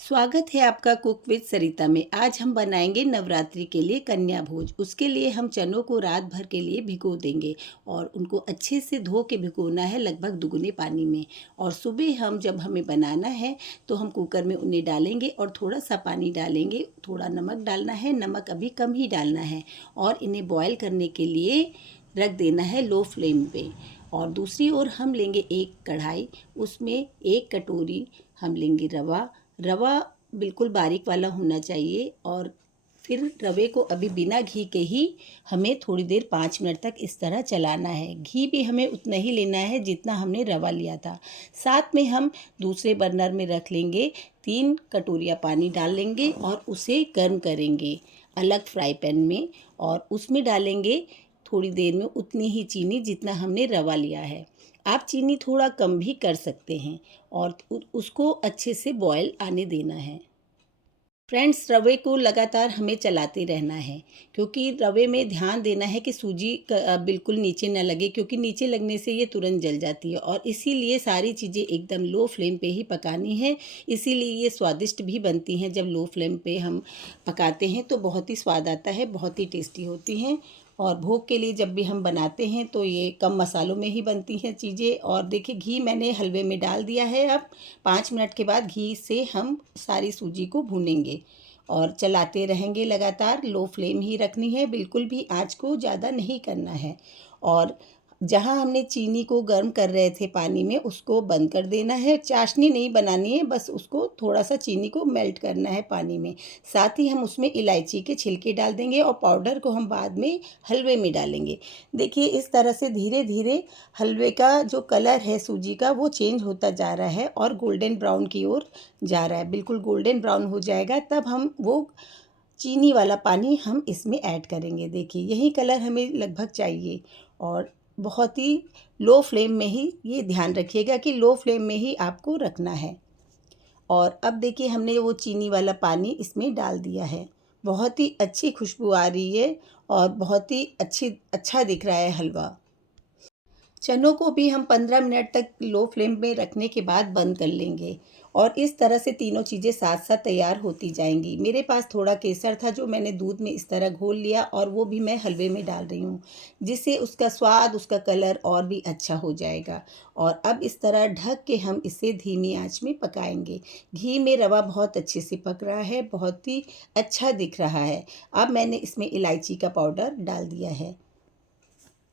स्वागत है आपका कुक विद सरिता में। आज हम बनाएंगे नवरात्रि के लिए कन्या भोज। उसके लिए हम चनों को रात भर के लिए भिगो देंगे और उनको अच्छे से धो के भिगोना है, लगभग दुगने पानी में। और सुबह जब हमें बनाना है तो हम कुकर में उन्हें डालेंगे और थोड़ा सा पानी डालेंगे, थोड़ा नमक डालना है, नमक अभी कम ही डालना है और इन्हें बॉयल करने के लिए रख देना है लो फ्लेम पे। और दूसरी ओर हम लेंगे एक कढ़ाई, उसमें एक कटोरी हम लेंगे रवा। रवा बिल्कुल बारीक वाला होना चाहिए और फिर रवे को अभी बिना घी के ही हमें थोड़ी देर 5 मिनट तक इस तरह चलाना है। घी भी हमें उतना ही लेना है जितना हमने रवा लिया था। साथ में हम दूसरे बर्नर में रख लेंगे 3 कटोरियाँ पानी डाल लेंगे और उसे गर्म करेंगे अलग फ्राई पैन में, और उसमें डालेंगे थोड़ी देर में उतनी ही चीनी जितना हमने रवा लिया है। आप चीनी थोड़ा कम भी कर सकते हैं और उसको अच्छे से बॉयल आने देना है। फ्रेंड्स, रवे को लगातार हमें चलाते रहना है क्योंकि रवे में ध्यान देना है कि सूजी बिल्कुल नीचे न लगे, क्योंकि नीचे लगने से ये तुरंत जल जाती है और इसीलिए सारी चीज़ें एकदम लो फ्लेम पे ही पकानी है। इसीलिए ये स्वादिष्ट भी बनती हैं। जब लो फ्लेम पे हम पकाते हैं तो बहुत ही स्वाद आता है, बहुत ही टेस्टी होती हैं। और भोग के लिए जब भी हम बनाते हैं तो ये कम मसालों में ही बनती हैं चीज़ें। और देखिए, घी मैंने हलवे में डाल दिया है। अब 5 मिनट के बाद घी से हम सारी सूजी को भूनेंगे और चलाते रहेंगे लगातार। लो फ्लेम ही रखनी है, बिल्कुल भी आँच को ज़्यादा नहीं करना है। और जहाँ हमने चीनी को गर्म कर रहे थे पानी में, उसको बंद कर देना है। चाशनी नहीं बनानी है, बस उसको थोड़ा सा चीनी को मेल्ट करना है पानी में। साथ ही हम उसमें इलायची के छिलके डाल देंगे और पाउडर को हम बाद में हलवे में डालेंगे। देखिए, इस तरह से धीरे धीरे हलवे का जो कलर है सूजी का वो चेंज होता जा रहा है और गोल्डन ब्राउन की ओर जा रहा है। बिल्कुल गोल्डन ब्राउन हो जाएगा तब हम वो चीनी वाला पानी हम इसमें ऐड करेंगे। देखिए, यही कलर हमें लगभग चाहिए और बहुत ही लो फ्लेम में ही, ये ध्यान रखिएगा कि लो फ्लेम में ही आपको रखना है। और अब देखिए, हमने वो चीनी वाला पानी इसमें डाल दिया है। बहुत ही अच्छी खुशबू आ रही है और बहुत ही अच्छा दिख रहा है हलवा। चनों को भी हम 15 मिनट तक लो फ्लेम में रखने के बाद बंद कर लेंगे और इस तरह से तीनों चीज़ें साथ साथ तैयार होती जाएंगी। मेरे पास थोड़ा केसर था जो मैंने दूध में इस तरह घोल लिया और वो भी मैं हलवे में डाल रही हूँ, जिससे उसका स्वाद, उसका कलर और भी अच्छा हो जाएगा। और अब इस तरह ढक के हम इसे धीमी आंच में पकाएंगे। घी में रवा बहुत अच्छे से पक रहा है, बहुत ही अच्छा दिख रहा है। अब मैंने इसमें इलायची का पाउडर डाल दिया है।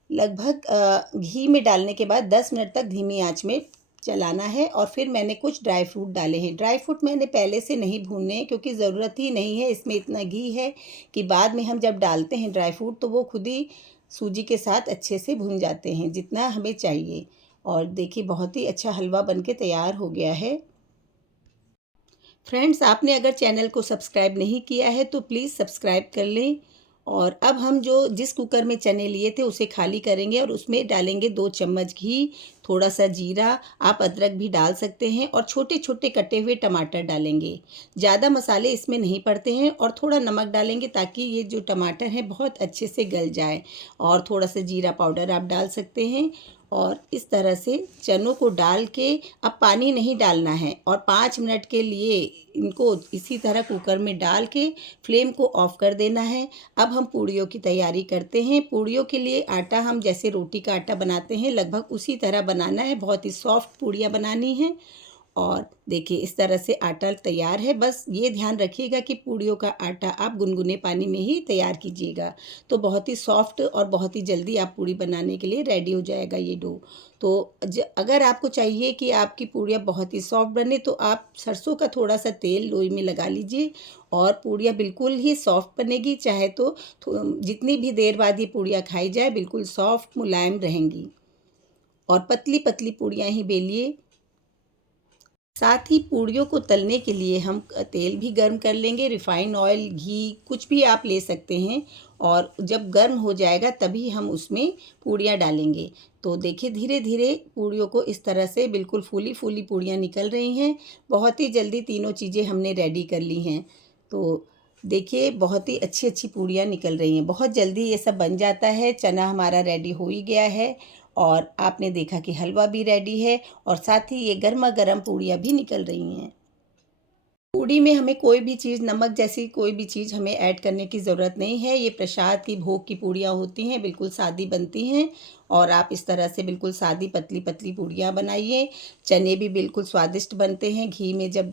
लगभग घी में डालने के बाद 10 मिनट तक धीमी आंच में चलाना है। और फिर मैंने कुछ ड्राई फ्रूट डाले हैं। ड्राई फ्रूट मैंने पहले से नहीं भूने हैं क्योंकि ज़रूरत ही नहीं है। इसमें इतना घी है कि बाद में हम जब डालते हैं ड्राई फ्रूट तो वो खुद ही सूजी के साथ अच्छे से भुन जाते हैं जितना हमें चाहिए। और देखिए, बहुत ही अच्छा हलवा बनके तैयार हो गया है। फ्रेंड्स, आपने अगर चैनल को सब्सक्राइब नहीं किया है तो प्लीज़ सब्सक्राइब कर लें। और अब हम जो जिस कुकर में चने लिए थे उसे खाली करेंगे और उसमें डालेंगे 2 चम्मच घी, थोड़ा सा जीरा, आप अदरक भी डाल सकते हैं और छोटे छोटे कटे हुए टमाटर डालेंगे। ज़्यादा मसाले इसमें नहीं पड़ते हैं और थोड़ा नमक डालेंगे ताकि ये जो टमाटर हैं बहुत अच्छे से गल जाए। और थोड़ा सा जीरा पाउडर आप डाल सकते हैं। और इस तरह से चनों को डाल के अब पानी नहीं डालना है और 5 मिनट के लिए इनको इसी तरह कुकर में डाल के फ्लेम को ऑफ कर देना है। अब हम पूड़ियों की तैयारी करते हैं। पूड़ियों के लिए आटा हम जैसे रोटी का आटा बनाते हैं लगभग उसी तरह बनाना है। बहुत ही सॉफ्ट पूड़ियाँ बनानी हैं। और देखिए, इस तरह से आटा तैयार है। बस ये ध्यान रखिएगा कि पूड़ियों का आटा आप गुनगुने पानी में ही तैयार कीजिएगा, तो बहुत ही सॉफ्ट और बहुत ही जल्दी आप पूड़ी बनाने के लिए रेडी हो जाएगा ये डो। तो अगर आपको चाहिए कि आपकी पूड़ियाँ बहुत ही सॉफ्ट बने तो आप सरसों का थोड़ा सा तेल लोई में लगा लीजिए और पूड़ियाँ बिल्कुल ही सॉफ्ट बनेगी। चाहे तो जितनी भी देर बाद ये पूड़ियाँ खाई जाए बिल्कुल सॉफ्ट मुलायम रहेंगी। और पतली पतली पूड़ियाँ ही बेलिए। साथ ही पूड़ियों को तलने के लिए हम तेल भी गर्म कर लेंगे। रिफाइंड ऑयल, घी कुछ भी आप ले सकते हैं। और जब गर्म हो जाएगा तभी हम उसमें पूड़ियाँ डालेंगे। तो देखिए, धीरे धीरे पूड़ियों को इस तरह से बिल्कुल फूली फूली पूड़ियाँ निकल रही हैं। बहुत ही जल्दी तीनों चीज़ें हमने रेडी कर ली हैं। तो देखिए, बहुत ही अच्छी अच्छी पूड़ियाँ निकल रही हैं। बहुत जल्दी ये सब बन जाता है। चना हमारा रेडी हो ही गया है और आपने देखा कि हलवा भी रेडी है और साथ ही ये गर्मा गर्म पूड़ियाँ भी निकल रही हैं। पूड़ी में हमें कोई भी चीज़, नमक जैसी कोई भी चीज़ हमें ऐड करने की ज़रूरत नहीं है। ये प्रसाद की, भोग की पूड़ियाँ होती हैं, बिल्कुल सादी बनती हैं और आप इस तरह से बिल्कुल सादी पतली-पतली पूड़ियाँ बनाइए। चने भी बिल्कुल स्वादिष्ट बनते हैं। घी में जब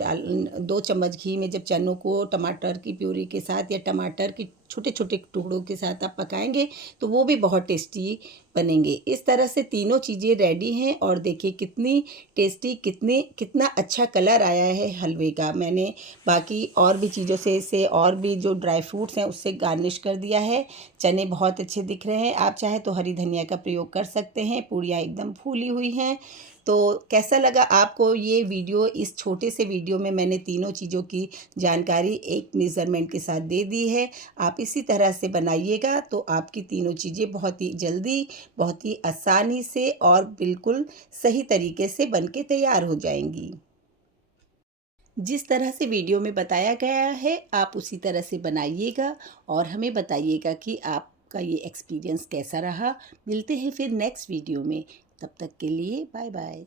2 चम्मच घी में जब चनों को टमाटर की प्यूरी के साथ या टमाटर के छोटे-छोटे टुकड़ों के साथ आप पकाएँगे, तो वो भी बहुत टेस्टी बनेंगे। इस तरह से तीनों चीज़ें रेडी हैं और देखिए कितनी टेस्टी, कितना अच्छा कलर आया है हलवे का। मैंने बाकी और भी चीज़ों से इसे, और भी जो ड्राई फ्रूट्स हैं उससे गार्निश कर दिया है। चने बहुत अच्छे दिख रहे हैं। आप चाहे तो हरी धनिया का प्रयोग कर सकते हैं। पूड़ियाँ एकदम फूली हुई हैं। तो कैसा लगा आपको ये वीडियो? इस छोटे से वीडियो में मैंने तीनों चीज़ों की जानकारी एक मेज़रमेंट के साथ दे दी है। आप इसी तरह से बनाइएगा तो आपकी तीनों चीज़ें बहुत ही जल्दी, बहुत ही आसानी से और बिल्कुल सही तरीके से बन के तैयार हो जाएँगी। जिस तरह से वीडियो में बताया गया है, आप उसी तरह से बनाइएगा और हमें बताइएगा कि आपका ये एक्सपीरियंस कैसा रहा। मिलते हैं फिर नेक्स्ट वीडियो में। तब तक के लिए बाय बाय।